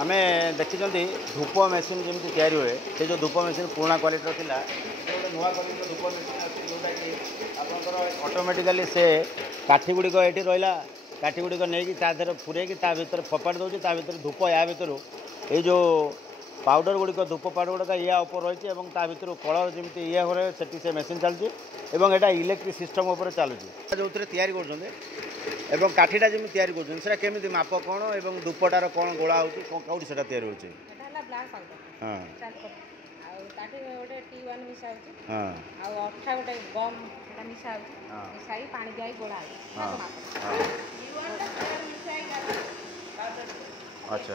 आमे देखी धूप मेसीन जमी तैयारी हुए से जो धूप मेसीन पुराना क्वालिटी था गोटे नुआ क्वालिटी धूप मेसीन अच्छी जोटा कि आपंकर ऑटोमेटिकली से काठी गुड़िक ये रहा काठी गुड़िक नहीं तादेह पूरे भर फोपाड़ी दूसरी भर धूप या भर ये जो पाउडर गुड़िक धूप पाउडर गुड़ाक या ऊपर रही है भर कलर जमी ये हो से मेसीन चलती है इलेक्ट्रिक सिस्टम उपर चलुची जो तैयारी कर काठीटा जमी तैयारी कर केमी माप कौन और धूपटार कौन गोला हो कौटी से तैयारी हो अच्छा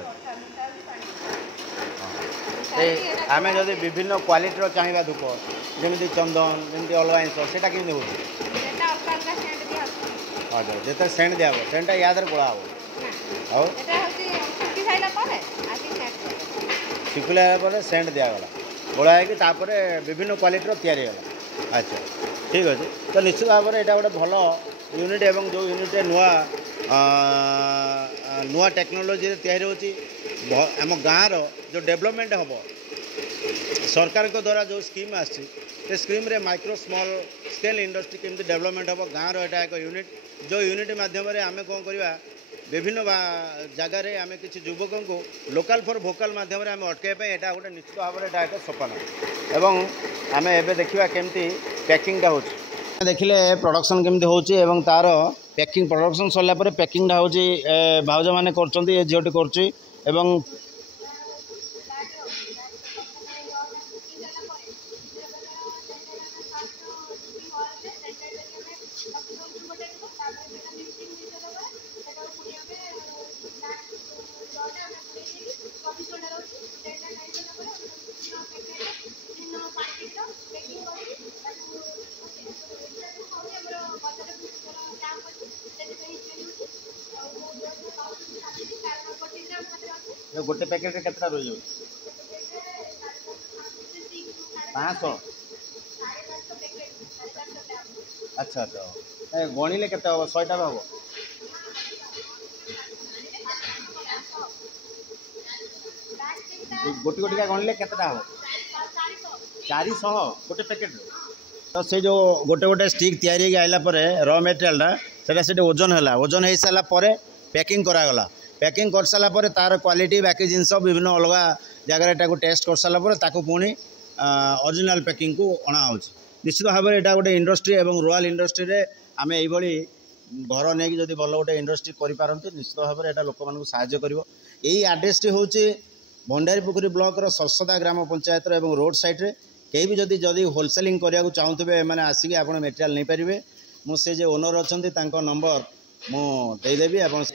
आम जब विभिन्न क्वालिटी चाहिए धूप जमी चंदन जमी अलग जिन से केमी हो अच्छा जिते सेंट दिया सेंटा याद गोला हो शिखला सेंट दिगला गोला होकर विभिन्न क्वालिटी तैयारी गला अच्छा ठीक अच्छे तो निश्चित भाव में यहाँ गोटे भल यूनिट एवं जो यूनिट नुआ नुआ टेक्नोलोजी तैयारी होची आम गाँव जो डेवलपमेंट हम सरकार को द्वारा जो स्कीम आसी स्कीम रे माइक्रो स्मॉल स्केल इंडस्ट्री केमती डेवलपमेंट हम गाँव रहा एक यूनिट जो यूनिट माध्यम आम कौन करवा विभिन्न जगार आम किसी युवक को लोकल फॉर भोकल माध्यम आम अटकाई यहाँ गोटे निश्चित भाव में एक सोपान एवं आम एवं देखा केमती पैकिंगटा हो देखिले प्रोडक्शन केमती हो तार पैकिंग प्रोडक्शन सरला पैकिंगटा हो भाउज मैंने कर झीटी कर गोटे पैकेट केतना रही जाए 500 अच्छा अच्छा गणिले केते हम 100 टा हम गोटी गोटिका गणिले केतेटा हम 400 गोटे पैकेट तो से जो गोटे गोटे स्टिक तैयारी आइला रॉ मटेरियल से ओजन है ओजन हो सारा पैकिंग करागला पैकिंग कर सारापर तार क्वालिटी बाकी जिनस विभिन्न अलग जगह टेस्ट कर सारापर पुणी ओरिजिनल पैकिंग को अणा हो निश्चित भाव में यहाँ गोटे इंडस्ट्री एवं रूराल इंडस्ट्री रे आम यही घर नहीं जब भल गोटे इंडस्ट्री करपारती निश्चित भाव में यहाँ लोक मानक साहाय्य कर आड्रेस टी हूँ भंडारी पोखरी ब्लॉक सरसदा ग्राम पंचायत एवं रोड साइड रे कहीं भी जदि होलसेलिंग करने चाहूबे मैंने आसिक आप मेटेरियाल नहीं पारे मुझे जो ओनर अच्छा नंबर मुदेदेवी रमेश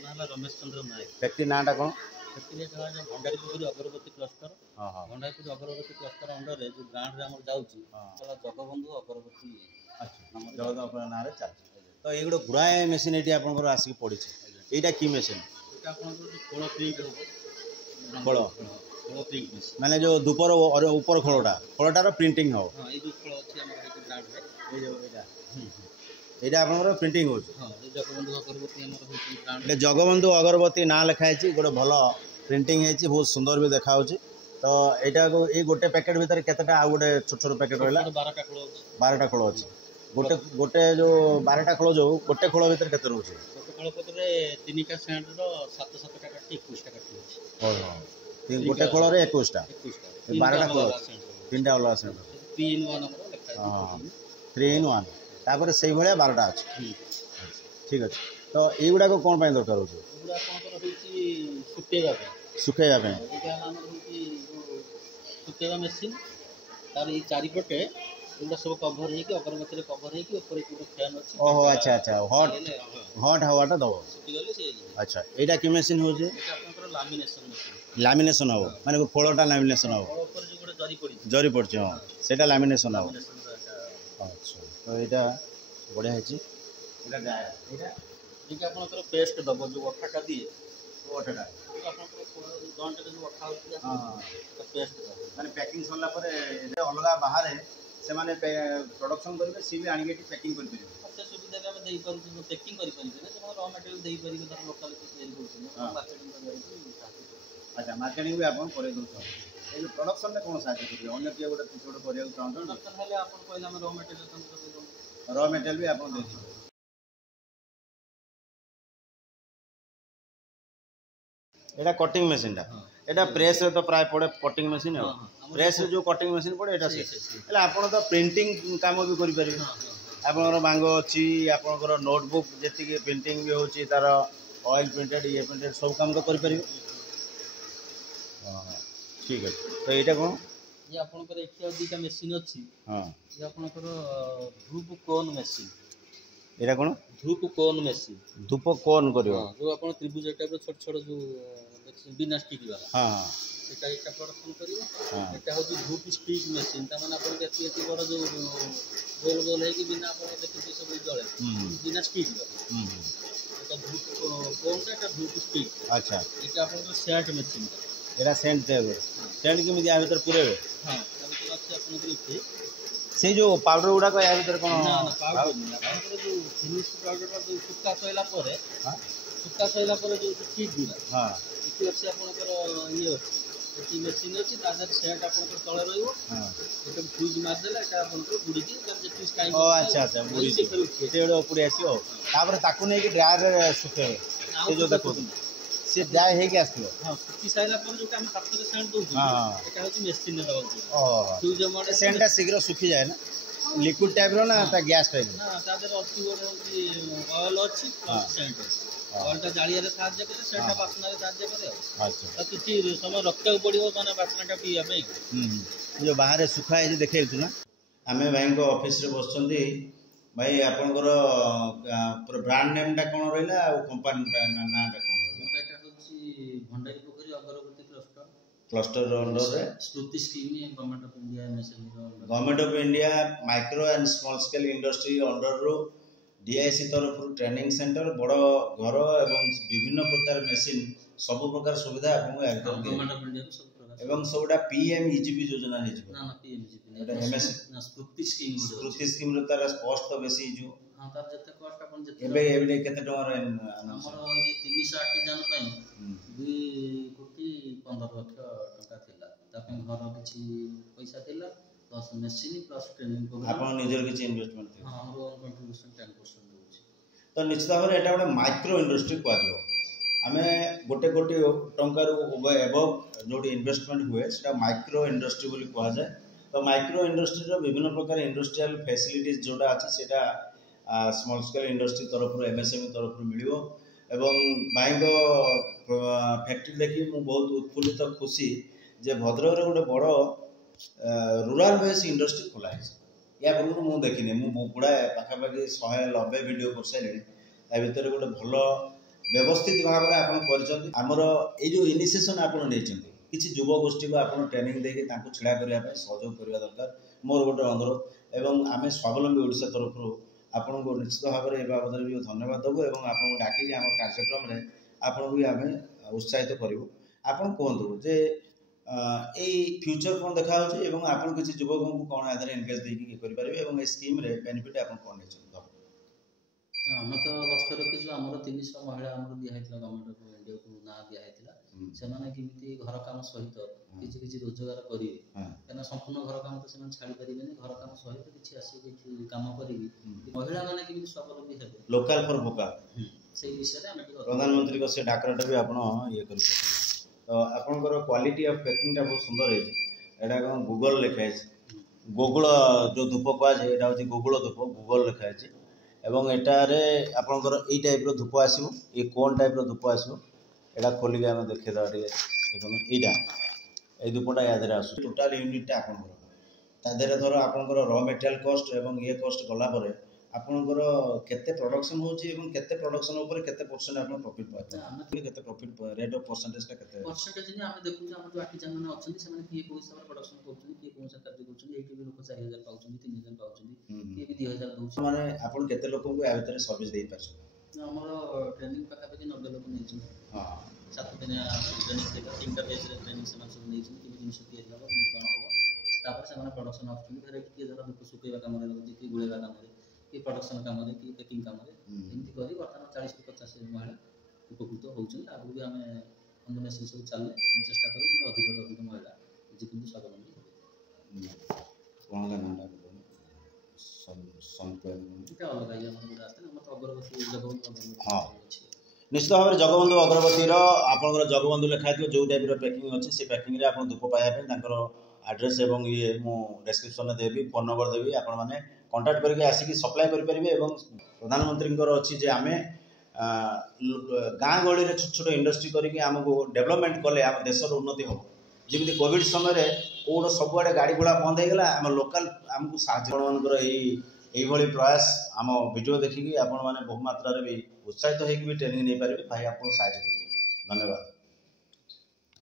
चंद्र नायक फैक्ट्री नाटा कौन फैक्ट्री भंडारी पोखरी अगरबत्ती क्लस्टर भंडारी पोखरी अगरबत्ती क्लस्टर अंडर जो ब्रांड रे हमर जाउची जगबंधु अगरबत्ती अच्छा जगबंधु ना रे चल तो ये गोटे गुराए मेसीन ये आपंकर आसिक पड़ी यहाँ कि मेसीन खोल प्रिंट हो खोल खोल प्रिंट माने जो धूपर ऊपर खोलटार प्रिंटिंग हो यहाँ आप प्रिंटिंग हो जगबंधु अगरबत्ती ना लिखाई गोटे भल प्रिंटिंग है बहुत सुंदर भी देखा तो यहाँ को ये गोटे पैकेट भितर केतेटा आ गोटे छोट छोट पैकेट रहा 12टा खोल अच्छे गोटे गोटे जो 12टा खोल जो गोटे खोल भितर केते रोचे गोटे खोल पत्र 3टा सेंट रो 7-7 टा काटी 21 टा काटी ओहो गोटे खोल रे 21टा 12टा खोल 3टा अलग सेंट 3 in 1 हां 3 in 1 तापर से भाया 12टा अच्छे ठीक अच्छे तो युवा को कौन दरकार हो सुखेगा सुखेगा मेसीन तार ये चारिपटे एगुड़ा सब कभर हो अगरबत्ती कभर हो फैन अच्छे ओहो अच्छा अच्छा हट हट हवाटा दब अच्छा यहाँ कि मेसीन हो लामिनेशन हम माने खोलटा लामिनेशन हम जरी पड़ी हाँ से लामिनेशन हम अच्छा तो यहाँ बढ़िया है पेस्ट दब जो अठाटा दिए वो अठाटा गंटे जो अठा पेस्ट माने पैकिंग सरला अलग बाहर से माने प्रोडक्शन करेंगे सी भी आनिके पैकिंग कर से सुविधा भी आम दे पार पैकिंग कर रॉ मटेरियल दे पारे लोकल मार्केटिंग अच्छा अच्छा मार्केटिंग भी आपन करे दो ए प्रोडक्शन में कोन साहाय्य करियो अन्य किए गोटे किछ गोटे करियो चाहत प्रोडक्शन हेले आपन कहले हम रॉ मटेरियल तंत्र रॉ मटेरियल भी आपन दे दियो एटा कटिंग मशीन टा एटा प्रेस रे तो प्राय पड़े कटिंग मशीन है प्रेस रे जो कटिंग मशीन पड़े एटा से एला आपन तो प्रिंटिंग काम भी करि परिबे आपनकर बांगो अछि आपनकर नोटबुक जेति के प्रिंटिंग भी होछि तार ऑयल प्रिंटेड ये प्रिंटेड सब काम तो करि परिबे हां ठीक है तो एटा कोन ये आपनकर एठी दुईटा मशीन अछि हां ये आपनकर धूप कोन मशीन एटा कोन धूप कोन मशीन धूप कोन करियो हां जो आपन त्रिभुज टाइप रो छोट छोट जो बिना स्टिक वाला हां हां सेटा एटा प्रोडक्शन करियो एटा होछि धूप स्टिक मशीन त माने आपन एती एती बड़ जो गोल गोल है कि बिना आपन देखि सब जळे बिना स्टिक रो एटा धूप कोन सा एटा धूप स्टिक अच्छा एटा आपन सेट मशीन एटा सेंट देबे सेंट के मिदिया भीतर पुरेबे हां तब तो अच्छे आपन के से जो पाउडर गुडा को या भीतर कोन ना ना पाउडर नहीं आपन जो फिनिश पाउडर जो सुक्का सइला परे हां सुक्का सइला परे जो स्टिक गुडा हां इति अछि आपन ये एटी मशीन अछि तादर सेट आपन तळे रहइबो हां एटा फ्यूज मार देला एटा आपन गुडी की जब जेति स्काई ओ अच्छा अच्छा गुडी एटे ऊपर आसीओ तापर ताकू नै कि ड्रायर रे सुखे से जो देखो से ड्राई हे के आस्तियो हां सुखी साइला पर जो हम हाथ रे सेंट दउ हां एटा होछि मशीन रे दउ ओ फ्यूज मोड सेंटा शीघ्र सुखी जाए ना लिक्विड टाइप रो ना ता गैस टाइप ना तादर अछि होछि ऑयल अछि सेंट ऑयलटा जाळिया रे साहाय्य करे सेटा बासना रे साहाय्य करे अच्छा तो किछि समय रखते पड़िबो माने बासनाटा पिया पे जो बाहर सुखा है जे देखे छु ना हमें भाई को ऑफिस रे बसचंदी भाई आपनकर ब्रांड नेम टा कोन रहला आ कंपनी टा नाम टा कोन रहला एटा होछि भंडारी पोखरी अगरबती क्लस्टर अंडर रे Smriti scheme government of India MSME government of India micro and small scale industry under रो डीआईसी तरफ ट्रेनिंग सेंटर बड़ घर एवं विभिन्न प्रकार मशीन सब प्रकार सुविधा आपको गवर्नमेंट ऑफ इंडिया सब प्रकार एवं सबटा पीएमईजीपी योजना है ना ना पीएमईजीपी एटा एमएस ना स्मृति स्कीम रो तार स्पष्ट तो बेसी जो हां तार जते कॉस्ट अपन जते एबे केते टंगर हमर ये 308 जन पई 2,15,00,000 टका थिला तापे घर किछि पैसा थिला plus machine plus training program आपन निजर किछि इन्वेस्टमेंट थिला हां हमरो कंट्रीब्यूशन 10% होछि तो निश्चित भाव एटा गोटे माइक्रो इंडस्ट्री को आजो आमे गोटे गोटे टंका रो एबव जो इन्वेस्टमेंट हुए सेटा माइक्रो इंडस्ट्री बोली कहा जाए तो माइक्रो इंडस्ट्री रो विभिन्न प्रकार इंडस्ट्रियल फैसिलिटीज जोटा अछि सेटा स्मॉल स्केल इंडस्ट्री तरफ रो एमएसएमई तरफ रो मिलियो एवं बाइंगो फैक्ट्री देखि मु बहुत उत्फुल्लित खुशी जे भद्रक रे गोटे बड़ रूरल बेस इंडस्ट्री खोला है या पूर्व मु देखिनी मु गुड़ा पाखापाखि 190 वीडियो कर सारे या भितर गोटे भल व्यवस्थित भाव में आप आमर ये इनिशिएशन आपड़ नहीं किसी युव गोष्ठी को आप ट्रेनिंग देके छड़ा करने सहयोग करने दरकार मोर गोटे अनुरोध एवं आम स्वावलम्बी ओडिशा तरफ आपन को निश्चित भाव में बाबद भी धन्यवाद देवु और आपको डाकिक आम कार्यक्रम में आपन भी आम उत्साहित करूँ आपन कहतु जे फ्यूचर कौन देखा आपन किसी युवक को कौन आधार एनगेज देकी करें स्कीम रे बेनिफिट आप कौन नहीं हम तो लक्ष्य रखी आमर 300 महिला आमर दिखाई गवर्नमेंट ऑफ इंडिया को ना दिखाई से केमी घर काम सहित किसी रोजगार करेंगे कहीं संपूर्ण घर काम तो छाड़ी पारे घर काम सहित किसी आसिक कम करी महिला मैंने केमी स्वावलम्बी हे लोकल फॉर वोकल से विषय में प्रधानमंत्री को से डाकराटा भी आप ये कर तो आपंकर क्वालिटी ऑफ पैकिंग टा बहुत सुंदर है एटा कौन गूगल लिखाई गुगुल जो धूप कहुए यहाँ हूँ गुगुल धूप गूगल लिखाई एवं एटारे आपंकर ये टाइप रो धूप आसो ये कोन टाइप रो धूप आसो एटा खोलिक आम देखा देखो यहाँ ये धूपटा या आस टोटाल यूनिटा आपंकर धर आपंकर रॉ मटेरियल कॉस्ट एवं ये कॉस्ट गलापर आपंकर केते प्रोडक्शन होची एवं केते प्रोडक्शन ऊपर केते परसेंट आपन प्रॉफिट पाए केते प्रॉफिट रेट ऑफ परसेंटेज का केते परसेंटेज ने हम देखु जे हमर जो आर्टिजन माने अछन से माने किए कोइ हिसाब प्रोडक्शन करछन किए कोन से कार्य करछन एठी भी लोक 4000 पाउछन 3000 पाउछन किए भी 2000 दउछन माने आपन केते लोक को आ भीतर सर्विस देई पाछ हमर ट्रेनिंग पका पे 90 लोक नै छ हां 7 दिन ट्रेनिंग के 3टा बेच रे ट्रेनिंग से मान सब नै छ कि जिनिस किए लागो कोन हो तापर से माने प्रोडक्शन ऑप्शन वेराइटी किए जरा दुख सुकेवा काम रे लगो कि गुळेवा काम रे कि प्रोडक्शन काम रे कि पैकिंग काम रे एमती करी वर्तमान 40 50 महिला उपकृत होउछन आगु भी हमें କିନ୍ତୁ ନା ସେସବୁ ଚାଲିଲେ ଆମେ ଚେଷ୍ଟା କରୁ କିନ୍ତୁ ଅଧିକରୁ ଅଧିକ ମହିଳା ନିଜେ କିନ୍ତୁ ସ୍ୱାବଲମ୍ବୀ ହେବେ। ଏଇଟା ଅଲଗା ଇଏ ଆମର ଗୋଟେ ଆସିଥିଲା ଆମର ତ ଅଗରବତୀ ଜଗବନ୍ଧୁ ଅଗରବତୀ ଅଛି। निश्चित भाव में जगबंधु अगरबत्तीर आपंकर जगबंधु लिखाई जो टाइप पैकिंग अच्छी से पैकिंग आप धूप पाइबा आड्रेस और ये मुझे डिस्क्रिप्शन में देवी फोन नंबर देवी आपण मैंने कंटाक्ट करके आसिक सप्लाय करेंगे। प्रधानमंत्री अच्छी जे आम गाँ गहली में छोट छोट इंडस्ट्री करके आमको डेवलपमेंट कले आम देशर उन्नति हम जमी कोविड समय कौन सबुआड़े गाड़ी घोड़ा बंद होगा आम लोकाल आमको सामर यही प्रयास आम वीडियो देखिकी आपण मैंने बहु मात्रा भी उत्साहित होगी ट्रेनिंग नहीं पारे भाई आपको साहय धन्यवाद।